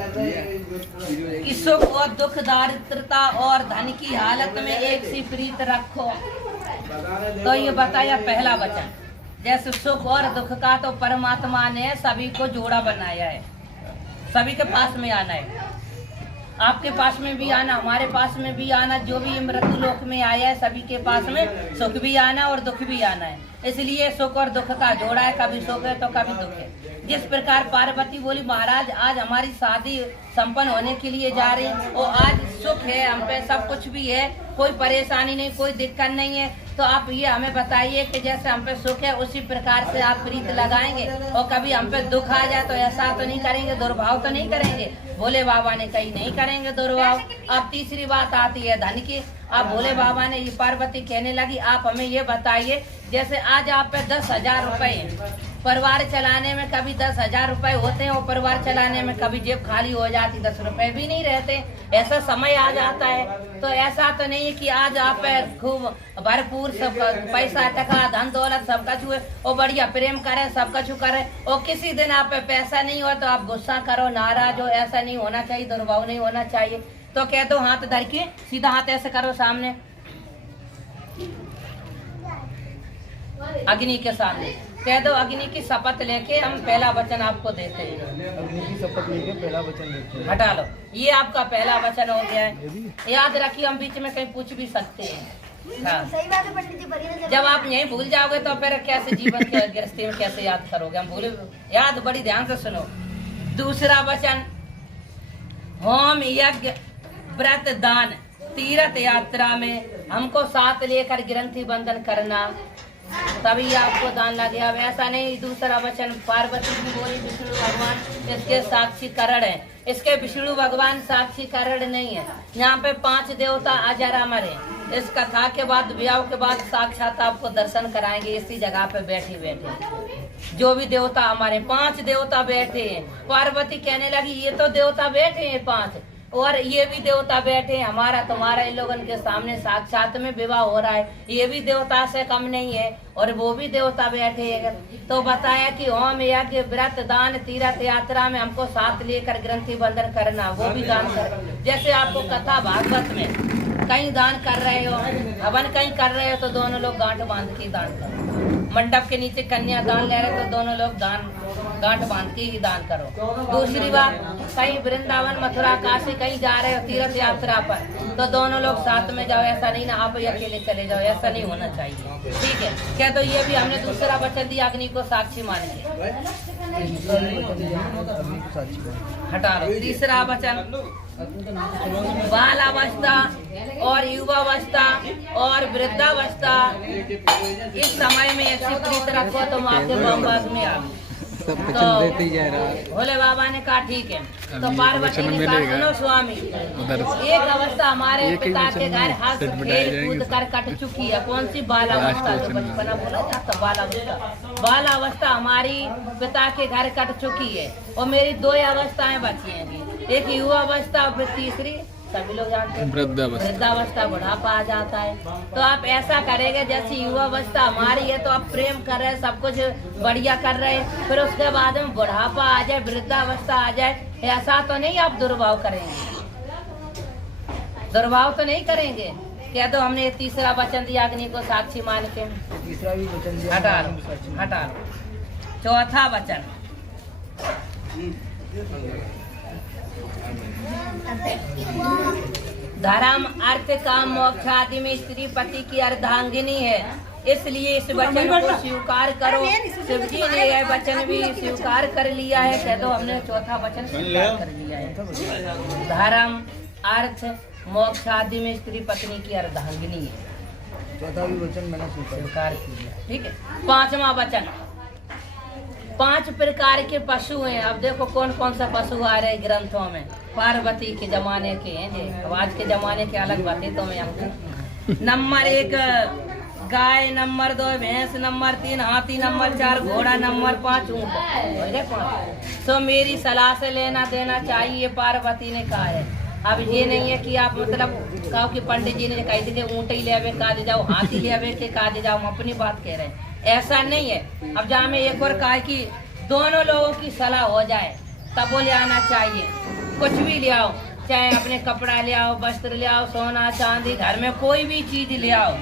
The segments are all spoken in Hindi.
कि सुख और दुख, दारिद्रता और धन की हालत में एक सी प्रीत रखो। तो ये बताया पहला वचन। जैसे सुख और दुख का तो परमात्मा ने सभी को जोड़ा बनाया है, सभी के पास में आना है। आपके पास में भी आना, हमारे पास में भी आना, जो भी मृत्यु लोक में आया है सभी के पास में सुख भी आना और दुख भी आना है। इसलिए सुख और दुख का जोड़ा है, कभी सुख है तो कभी दुख है। जिस प्रकार पार्वती बोली महाराज आज हमारी शादी संपन्न होने के लिए जा रही है और आज सुख है, हम पे सब कुछ भी है, कोई परेशानी नहीं, कोई दिक्कत नहीं है। तो आप ये हमें बताइए कि जैसे हम पे सुख है उसी प्रकार से आप प्रीत लगाएंगे और कभी हम पे दुख आ जाए तो ऐसा तो नहीं करेंगे, दुर्भाव तो नहीं करेंगे। भोले बाबा ने कही नहीं करेंगे दुर्भाव। अब तीसरी बात आती है धन की। अब भोले बाबा ने ये पार्वती कहने लगी आप हमें ये बताइए जैसे आज आप पे 10,000 रुपए परिवार चलाने में कभी 10,000 रुपए होते हैं और परिवार चलाने में कभी जेब खाली हो जाती, 10 रुपए भी नहीं रहते, ऐसा समय आ जाता है। तो ऐसा तो नहीं है कि आज आप खूब भरपूर सब पैसा टका धन दौलत सबका छुए और बढ़िया प्रेम करे सबका छू करे और किसी दिन आप पे पैसा नहीं हो तो आप गुस्सा करो, नाराज हो। ऐसा नहीं होना चाहिए, दुर्भाव नहीं होना चाहिए। तो कह दो हाथ धर के सीधा हाथ ऐसे करो सामने अग्नि के सामने, कह दो अग्नि की शपथ लेके हम पहला वचन आपको देते हैं। अग्नि की शपथ लेके पहला वचन देते हैं। हटा लो, ये आपका पहला वचन हो गया है। याद रखिए हम बीच में कहीं पूछ भी सकते हैं। हाँ। सही बात है पंडित जी। जब आप यही भूल जाओगे तो फिर कैसे जीवन के गृहस्थी में कैसे याद करोगे? हम भूले याद बड़ी ध्यान से सुनो। दूसरा वचन होम यज्ञ व्रत दान तीर्थ यात्रा में हमको साथ लेकर ग्रंथि बंधन करना, तभी आपको दान लगे। अब ऐसा नहीं। दूसरा वचन पार्वती की बोली विष्णु भगवान इसके साक्षी करण है। इसके विष्णु भगवान साक्षी करण नहीं है। यहाँ पे 5 देवता अजर अमर है। इस कथा के बाद ब्याह के बाद साक्षात आपको दर्शन कराएंगे इसी जगह पे बैठे बैठे। जो भी देवता हमारे 5 देवता बैठे हैं। पार्वती कहने लगी ये तो देवता बैठे हैं 5 और ये भी देवता बैठे हैं, हमारा तुम्हारा इन लोगों के सामने साक्षात में विवाह हो रहा है। ये भी देवता से कम नहीं है और वो भी देवता बैठे हैं। तो बताया कि होम यज्ञ व्रत दान तीर्थ यात्रा में हमको साथ लेकर ग्रंथि बंधन करना, वो भी दान कर। जैसे आपको कथा भागवत में कहीं दान कर रहे हो, हवन कहीं कर रहे हो तो दोनों लोग गांठ बांध के दान करो। मंडप के नीचे कन्या दान ले रहे तो दोनों लोग गांठ बांध के ही दान करो। दूसरी बात कहीं वृंदावन मथुरा काशी कहीं जा रहे हो तीर्थ यात्रा पर तो दोनों लोग साथ में जाओ। ऐसा नहीं ना आप अकेले चले जाओ, ऐसा नहीं होना चाहिए। ठीक है क्या? तो ये भी हमने दूसरा वचन दिया अग्नि को साक्षी मान के। हटा लो। तीसरा वचन बालावस्था और युवावस्था और वृद्धावस्था इस समय में ऐसी प्रीत रखो तो आपके बमबाग में आ। तो भोले बाबा ने कहा ठीक है। तो पार्वती ने कहा सुनो स्वामी, एक अवस्था हमारे पिता के घर हंस खेल कूद कर कट चुकी है। कौन सी? बालावस्था, जो बचपना बोला जाता बालावस्था। बालावस्था हमारी पिता के घर कट चुकी है और मेरी 2 अवस्थाएं बची हैं, एक युवा अवस्था और तीसरी सभी लोग जानते हैं वृद्धावस्था, बुढ़ापा आ जाता है। तो आप ऐसा करेंगे जैसे युवा अवस्था हमारी है तो आप प्रेम कर रहे हैं, सब कुछ बढ़िया कर रहे हैं, फिर उसके बाद में बुढ़ापा आ जाए, वृद्धावस्था आ जाए, ऐसा तो नहीं आप दुर्भाव करेंगे? दुर्भाव तो नहीं करेंगे? कह दो हमने तीसरा वचन दिया अग्नि को साक्षी मान के। तीसरा भी वचन दिया। हटा लो, हटा लो। चौथा वचन धर्म अर्थ काम मोक्ष आदि में स्त्री पति की अर्धांगिनी है, इसलिए इस वचन को स्वीकार करो। शिव जी ने यह वचन भी स्वीकार कर लिया है। कह दो हमने चौथा वचन स्वीकार कर लिया है। धर्म अर्थ मोक्ष आदि में स्त्री पत्नी की अर्धांगिनी है। चौथा भी वचन मैंने स्वीकार किया। ठीक है। 5वां वचन 5 प्रकार के पशु हैं। अब देखो कौन कौन सा पशु आ रहे ग्रंथों में। पार्वती के जमाने के हैं जी, आज के जमाने के अलग बातें तो मैं आपको। नंबर 1 गाय, नंबर 2 भैंस, नंबर 3 हाथी, नंबर 4 घोड़ा, नंबर 5 ऊँट। तो मेरी सलाह से लेना देना चाहिए, पार्वती ने कहा है। अब ये नहीं है कि आप मतलब कहो कि पंडित जी ने कही थी ऊँट ही ले काज जाओ, हाथी ले के काज जाओ, हम अपनी बात कह रहे हैं, ऐसा नहीं है। अब जहाँ में एक और कहा कि दोनों लोगों की सलाह हो जाए तब वो ले आना चाहिए। कुछ भी ले आओ, चाहे अपने कपड़ा ले आओ, वस्त्र ले आओ, सोना चांदी, घर में कोई भी चीज ले आओ,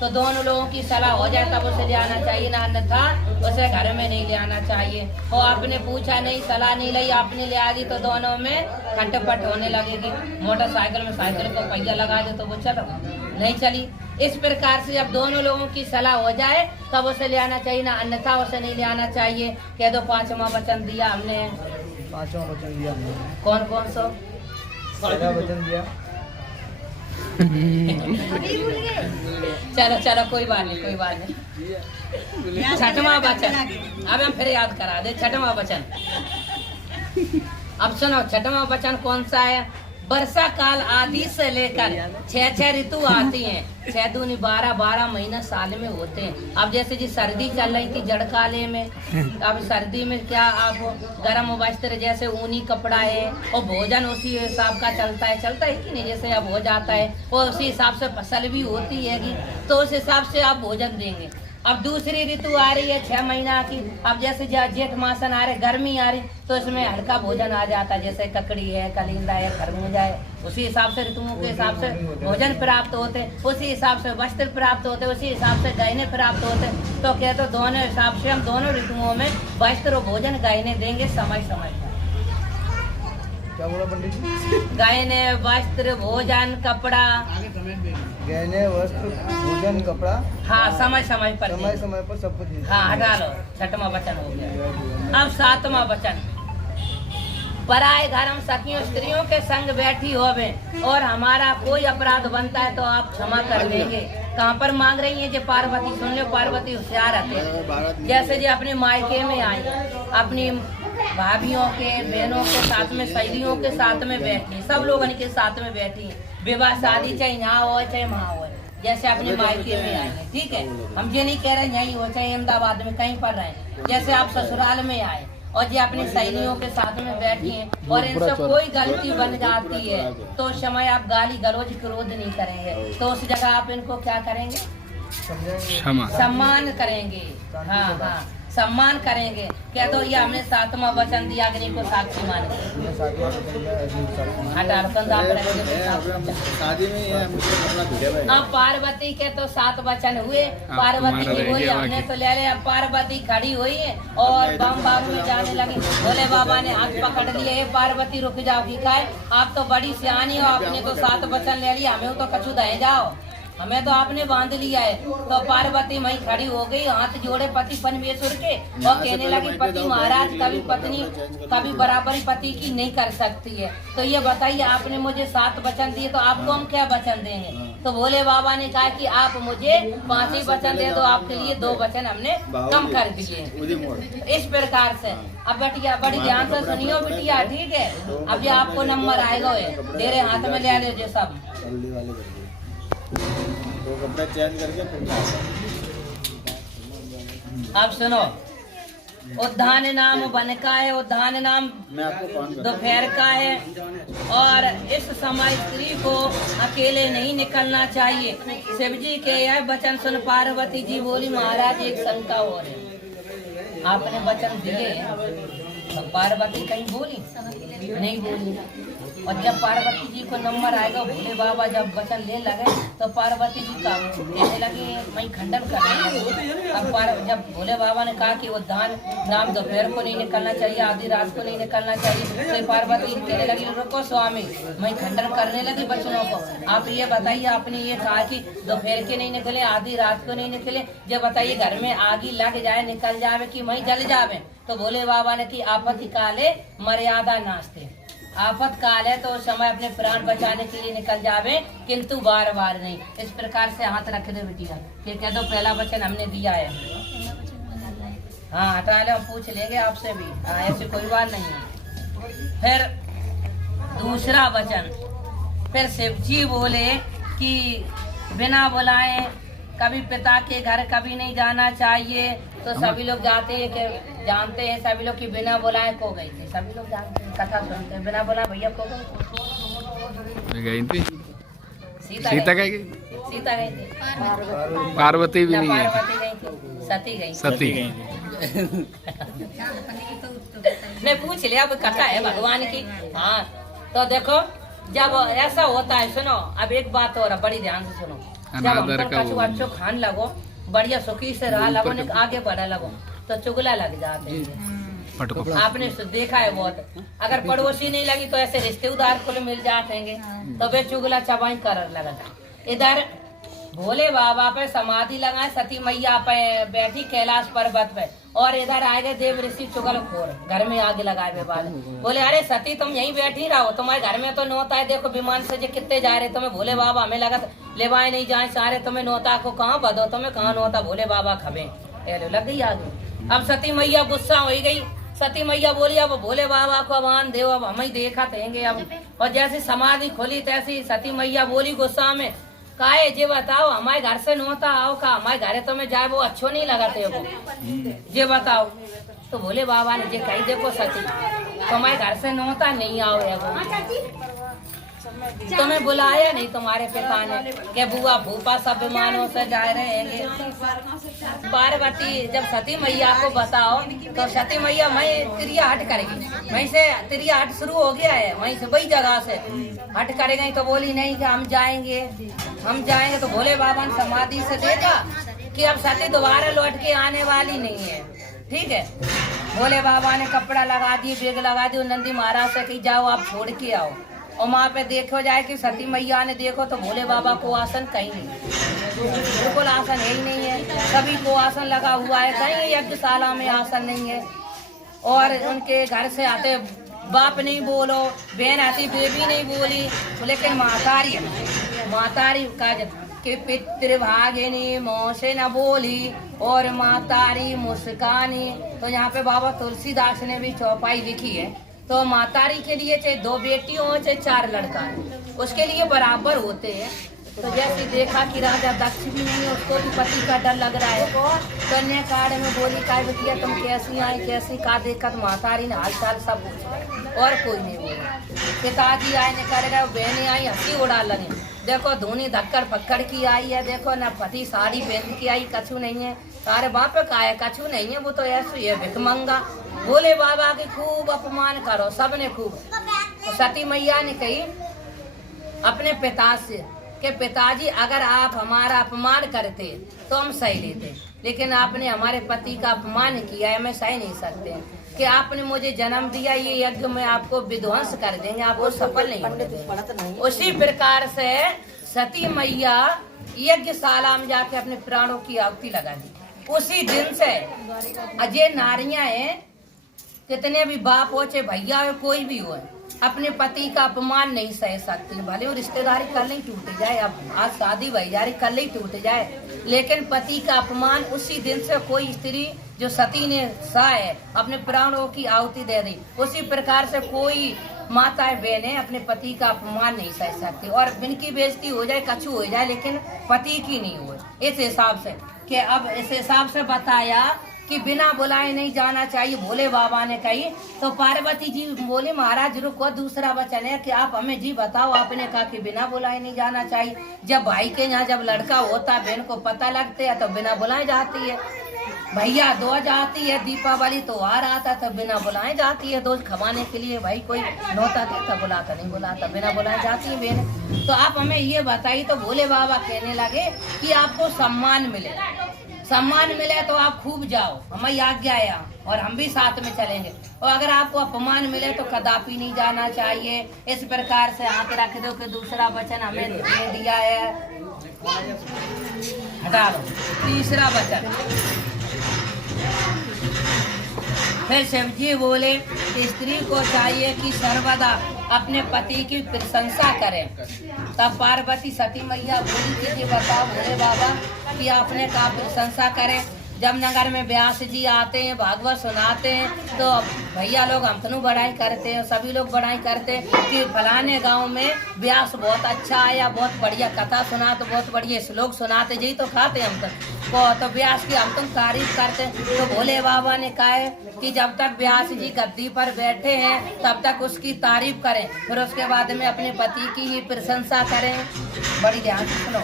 तो दोनों लोगों की सलाह हो जाए तब उसे ले आना चाहिए, ना अन्यथा उसे घर में नहीं ले आना चाहिए। और आपने पूछा नहीं, सलाह नहीं ली, आपने ले आ दी तो दोनों में खटपट होने लगेगी। मोटरसाइकिल में साइकिल को पहिया लगा दे तो वो चलो नहीं चली। इस प्रकार से जब दोनों लोगों की सलाह हो जाए तब उसे ले आना चाहिए, ना अन्यथा उसे नहीं ले आना चाहिए। कह दो 5वां वचन दिया हमने। 5वां वचन दिया हमने। कौन कौन सा? पहला वचन दिया। चलो चलो कोई बात नहीं, कोई बात नहीं। 6वां वचन अब हम फिर याद करा दे। 6वां वचन अब सुनो। 6वां वचन कौन सा है? वर्षा काल आदि से लेकर 6 ऋतु आती हैं। 6 दूनी 12, 12 महीना साल में होते हैं। अब जैसे जी सर्दी चल रही थी जड़ काले में, अब सर्दी में क्या आप गर्म वस्त्र जैसे ऊनी कपड़ा है और भोजन उसी हिसाब का चलता है कि नहीं, जैसे अब हो जाता है और उसी हिसाब से फसल भी होती है तो उस हिसाब से आप भोजन देंगे। अब दूसरी ऋतु आ रही है 6 महीना की। अब जैसे जेठ मासन आ रहे, गर्मी आ रही, तो इसमें हल्का भोजन आ जाता है, जैसे ककड़ी है, कलिंदा है, खरबूजा है। उसी हिसाब से ऋतुओं के हिसाब से भोजन प्राप्त होते, उसी हिसाब से वस्त्र प्राप्त होते, उसी हिसाब से गहने प्राप्त होते। तो कहते दोनों हिसाब से हम दोनों ऋतुओं में वस्त्र और भोजन गहने देंगे समय समय पर। क्या बोला पंडित जी? गहने वस्त्र भोजन कपड़ा। गहने वस्त्र भोजन कपड़ा। हाँ समय समय पर सब कुछ। हाँ हटा लो। 6वां वचन हो गया। अब 7वां वचन। पराए घर हम सखियों स्त्रियों के संग बैठी होवे और हमारा कोई अपराध बनता है तो आप क्षमा कर देंगे। कहाँ पर मांग रही है? जो पार्वती, सुन लो, पार्वती होशियार रहते। जैसे जी अपने मायके में आई, अपनी भाभियों के, बहनों के साथ में, सहेलियों के साथ में बैठी, सब लोगों के साथ में बैठी। विवाह शादी चाहे यहाँ हो चाहे वहाँ हो, जैसे अपने मायके में आए हैं, ठीक है। हम ये नहीं कह रहे यहीं हो चाहे अहमदाबाद में कहीं पर रहे। जैसे आप ससुराल में आए और ये अपनी सहेलियों के साथ में बैठी हैं और इनसे कोई गलती बन जाती है तो उस समय आप गाली गलौज क्रोध नहीं करेंगे, तो उस जगह आप इनको क्या करेंगे? सम्मान करेंगे। हाँ हाँ सम्मान करेंगे। क्या तो ये हमने 7वां वचन दिया अग्नि को साक्षी मान के। अब पार्वती के तो 7 वचन हुए। पार्वती की बोली हमने तो ले लिया। पार्वती खड़ी हुई है और बम बारू में जाने लगी। भोले बाबा ने हाथ पकड़ लिए, पार्वती रुक जाओ की खाए, आप तो बड़ी सियानी हो, आपने तो 7 वचन ले लिया, हमें तो कछु दे जाओ, हमें तो आपने बांध लिया है। तो पार्वती वहीं खड़ी हो गई, हाथ जोड़े पति परमेश्वर के और कहने लगी, पति महाराज कभी पत्नी कभी बराबरी पति की नहीं कर सकती है। तो ये बताइए, आपने मुझे 7 वचन दिए तो आपको हम क्या वचन देंगे? तो भोले बाबा ने कहा कि आप मुझे 5 ही वचन दे दो, आपके लिए 2 वचन हमने कम कर दिए। इस प्रकार से अब बेटिया बड़ी ध्यान से सुनियो बिटिया, ठीक है। अब ये आपको नंबर आएगा, तेरे हाथ में ले लीजिए सब। तो कपड़ा चेंज करके अब सुनो, उद्यान नाम वन का है, उद्यान नाम दोपहर का है और इस समय स्त्री को अकेले नहीं निकलना चाहिए। शिव जी के यह वचन सुन पार्वती जी बोली, महाराज एक शंका हो रही, आपने वचन दिए तो पार्वती कहीं बोली नहीं बोली। और जब पार्वती जी को नंबर आएगा, भोले बाबा जब वचन ले लगे तो पार्वती जी का कहने लगे मैं खंडन करने लगी। अब जब भोले बाबा ने कहा कि उद्यान नाम दोपहर को नहीं निकलना चाहिए, आधी रात को नहीं निकलना चाहिए, तो पार्वती कहने लगी रुको स्वामी, मैं खंडन करने लगी वचनों को। आप ये बताइए, आपने ये कहा कि दोपहर के नहीं निकले, आधी रात को नहीं निकले, जब बताइए घर में आगी लग जाए, निकल जावे कि मैं जल जावे। तो भोले बाबा ने की आपत्ति काले मर्यादा नास्ते, आफत काल है तो समय अपने प्राण बचाने के लिए निकल जावे, किंतु बार बार नहीं। इस प्रकार से हाथ रख दे बिटिया, ये कह दो पहला वचन हमने दिया है। हाँ हटा लो, पूछ लेंगे आपसे भी, ऐसी कोई बात नहीं है। फिर दूसरा वचन, फिर शिव जी बोले कि बिना बुलाए कभी पिता के घर कभी नहीं जाना चाहिए। तो सभी लोग जाते हैं कि जानते हैं सभी लोग कि बिना बुलाए को गई थी, सभी लोग जानते हैं, कथा सुनते हैं, बिना बुलाए भैया को गई थी। सीता गई थी, सीता गई थी, पार्वती भी नहीं गई थी, सती गई, सती गई। नहीं पूछ लिया, अब कथा है भगवान की। हाँ तो देखो जब ऐसा होता है, सुनो अब एक बात और है, बड़ी ध्यान से सुनो। जब हम अनादर का कछु वो अच्छो खान लगो, बढ़िया सुखी से रहा लगो, ने आगे बढ़ा लगो, तो चुगला लग जाते हैं। पटको आपने देखा है बहुत। अगर पड़ोसी नहीं लगी तो ऐसे रिश्तेदार को मिल जाते हैं, तो वे चुगला चबाई कर लगा। इधर भोले बाबा पे समाधि लगाए, सती मैया पे बैठी कैलाश पर्वत पे, और इधर आए गए देव ऋषि चुगलखोर, घर में आग लगाए हुए वाले। बोले अरे सती तुम यहीं बैठी रहो, तुम्हारे घर में तो नौता है, देखो विमान से जो कितने जा रहे तुम्हें। भोले बाबा हमें लगा लेवाए नहीं जाए सारे, तुम्हें नौता को कहाँ बदो, तुम्हें कहाँ नौता। भोले बाबा खबे लग गई आगे। अब सती मैया गुस्सा हो गई। सती मैया बोली अब भोले बाबा को आह्वान दे, अब हम ही देखा देंगे अब। और जैसे समाधि खोली तैसी सती मैया बोली गुस्सा में, काहे जे बताओ हमारे घर से नौता आओ का, हमारे घरे तो में जाए वो अच्छो नहीं लगाते हो, जे बताओ। तो भोले बाबा ने जे कही देखो सती तो हमारे घर से नौता नहीं आओ है, तुम्हें बुलाया नहीं तुम्हारे पिता ने कि बुआ भूपा सब विमानों से जा रहे हैं। पार्वती जब सती मैया को बताओ तो सती मैया मैं तिरिया हट करेगी, वहीं से तिरिया हट शुरू हो गया है, वहीं से वही जगह से हट करे गई। तो बोली नहीं कि हम जाएंगे। तो भोले बाबा ने समाधि से देखा कि अब सती दोबारा लौट के आने वाली नहीं है। ठीक है, भोले बाबा ने कपड़ा लगा दिए, बेग लगा दिए, नंदी महाराज से कि जाओ आप छोड़ के आओ। और वहाँ पे देखो जाए कि सती मैया ने देखो तो भोले बाबा को आसन कहीं नहीं, बिल्कुल आसन है ही नहीं है। सभी को आसन लगा हुआ है, कहीं यज्ञशाला में आसन नहीं है। और उनके घर से आते बाप नहीं बोलो, बहन आती बेबी नहीं बोली, लेकिन मातारी का कि पितृभागिनी मुँह से न बोली और मातारी मुस्कानी। तो यहाँ पे बाबा तुलसीदास ने भी चौपाई लिखी है। तो मातारी के लिए चाहे 2 बेटियों हो चाहे 4 लड़का है, उसके लिए बराबर होते हैं। तो जैसे देखा कि राजा दक्ष भी नहीं है, उसको भी पति का डर लग रहा है। कन्या कांड में बोली काय बतिया तुम कैसी आई, कैसी का देखा। तो मातारी ने हाल चाल सब पूछा और कोई नहीं बोला। पिताजी आए ने कर गए, बहनें आई हंसी उड़ा लगी, देखो धूनी धक्कर पकड़ की आई है, देखो न पति साड़ी पहन की आई, कछु नहीं है। सारे बाप का है कछु नहीं है, वो तो ऐसे है भिखमंगा। भोले बाबा के खूब अपमान करो सबने खूब। तो सती मैया ने कही अपने पिता से कि पिताजी अगर आप हमारा अपमान करते तो हम सही लेते, लेकिन आपने हमारे पति का अपमान किया है, मैं सही नहीं सकते कि आपने मुझे जन्म दिया, ये यज्ञ में आपको विध्वंस कर देंगे, आपको सफल नहीं होने देंगे। उसी प्रकार से सती मैया यज्ञशाला में जाके अपने प्राणों की आहुति लगा दी। उसी दिन से अजय नारियां हैं, कितने भी बाप हो चाहे भैया हो कोई भी हो, अपने पति का अपमान नहीं सह सकती। भले वो रिश्तेदारी कल ही टूट जाए, अब आज शादी भैयारी कल ही टूट जाए, लेकिन पति का अपमान उसी दिन से कोई स्त्री जो सती ने सहा है, अपने प्राणों की आहुति दे दी। उसी प्रकार से कोई माताएं बहनें अपने पति का अपमान नहीं सह सकती, और बिनकी बेइज्जती हो जाए कछु हो जाए, लेकिन पति की नहीं हो। इस हिसाब से कि अब इस हिसाब से बताया कि बिना बुलाए नहीं जाना चाहिए, भोले बाबा ने कही। तो पार्वती जी बोले महाराज रुको, दूसरा वचन है कि आप हमें जी बताओ। आपने कहा कि बिना बुलाए नहीं जाना चाहिए। जब भाई के यहाँ जब लड़का होता बहन को पता लगते है तो बिना बुलाए जाती है, भैया दो जाती है, दीपावली त्योहार आता तो बिना बुलाए जाती है, दोस्त खवाने के लिए भाई कोई नौता देता बुलाता नहीं बुलाता, बिना बुलाए जाती है बहन। तो आप हमें ये बताइए। तो भोले बाबा कहने लगे कि आपको सम्मान मिले, सम्मान मिले तो आप खूब जाओ, हमें आज्ञा है और हम भी साथ में चलेंगे। और अगर आपको अपमान मिले तो कदापि नहीं जाना चाहिए। इस प्रकार से हाथ रख दो कि दूसरा वचन हमें दिया है, हटा दो। तीसरा वचन फिर शिवजी बोले कि स्त्री को चाहिए कि सर्वदा अपने पति की प्रशंसा करें। तब पार्वती सती मैया बोली कि ये बताओ भोले बाबा कि आपने कहा प्रशंसा करें। जब नगर में व्यास जी आते हैं, भागवत सुनाते हैं, तो भैया लोग हमतनु बढ़ाई करते हैं, सभी लोग बढ़ाई करते हैं कि फलाने गांव में व्यास बहुत अच्छा आया, बहुत बढ़िया कथा सुना, तो बहुत बढ़िया श्लोक सुनाते जी तो खाते हम तो व्यास की हम तुम तारीफ करते। तो भोले बाबा ने कहा है कि जब तक व्यास जी गद्दी पर बैठे हैं तब तक उसकी तारीफ करें, फिर उसके बाद में अपने पति की ही प्रशंसा करें। बड़ी ध्यान से सुनो,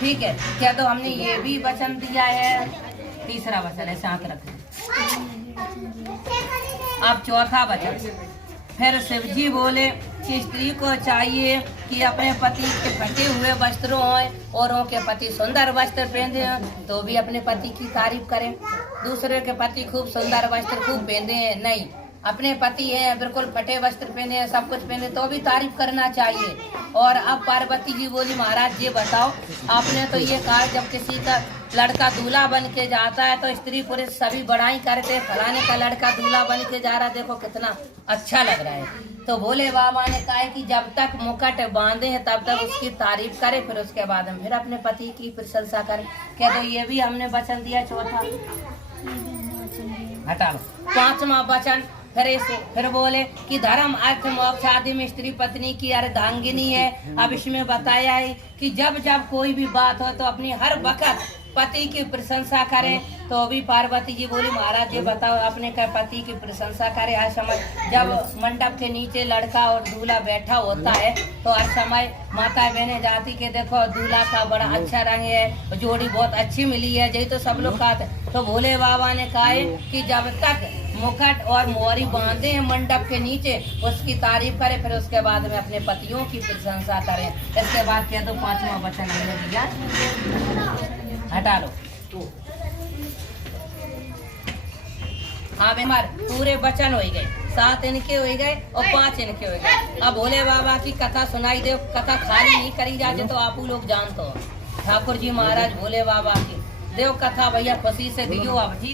ठीक है क्या? तो हमने ये भी वचन दिया है, तीसरा वचन है, साथ रखें। अब चौथा वचन फिर शिवजी बोले कि स्त्री को चाहिए कि अपने पति के फटे हुए वस्त्रों हों और उनके पति सुंदर वस्त्र पहने हैं तो भी अपने पति की तारीफ करें। दूसरे के पति खूब सुंदर वस्त्र खूब पहने हैं, नहीं, अपने पति हैं बिल्कुल फटे वस्त्र पहने हैं, सब कुछ पहने, तो भी तारीफ करना चाहिए। और अब पार्वती जी बोली महाराज ये बताओ, आपने तो ये कहा जब किसी का लड़का दूल्हा बन के जाता है तो स्त्री पुरुष सभी बड़ाई करते हैं, फलाने का लड़का दूल्हा बन के जा रहा, देखो कितना अच्छा लग रहा है। तो भोले बाबा ने कहा है कि जब तक मुकुट बांधे हैं तब तक उसकी तारीफ करे, फिर उसके बाद में फिर अपने पति की प्रशंसा करे। क्या तो ये भी हमने वचन दिया। चौथा हटा लो, पांचवा वचन फिर बोले कि धर्म अर्थ मोक्ष आदि में स्त्री पत्नी की अर्धांगिनी है। अब इसमें बताया है कि जब जब कोई भी बात हो तो अपनी हर वक्त पति की प्रशंसा करें। तो भी पार्वती जी बोली महाराज ये बताओ, अपने का पति की प्रशंसा करें हर समय। जब मंडप के नीचे लड़का और दूल्हा बैठा होता है तो हर समय माता बहने जाती के देखो दूल्हा का बड़ा अच्छा रंग है, जोड़ी बहुत अच्छी मिली है, यही तो सब लोग कहते। तो भोले बाबा ने कहा है कि जब तक मुकुट और मोहरी बांधे हैं मंडप के नीचे उसकी तारीफ करें, फिर उसके बाद में अपने पतियों की प्रशंसा करें। इसके बाद कह दो पांचवा वचन हमने दिया, हटा लो। हाँ हमारे पूरे वचन हो गए, 7 इनके हो गए और 5 इनके हो गए। अब भोले बाबा की कथा सुनाई दे, कथा खाली नहीं करी जाती तो आप लोग जानते हो। ठाकुर जी महाराज भोले बाबा की देव कथा भैया खुशी से दियो आप जी।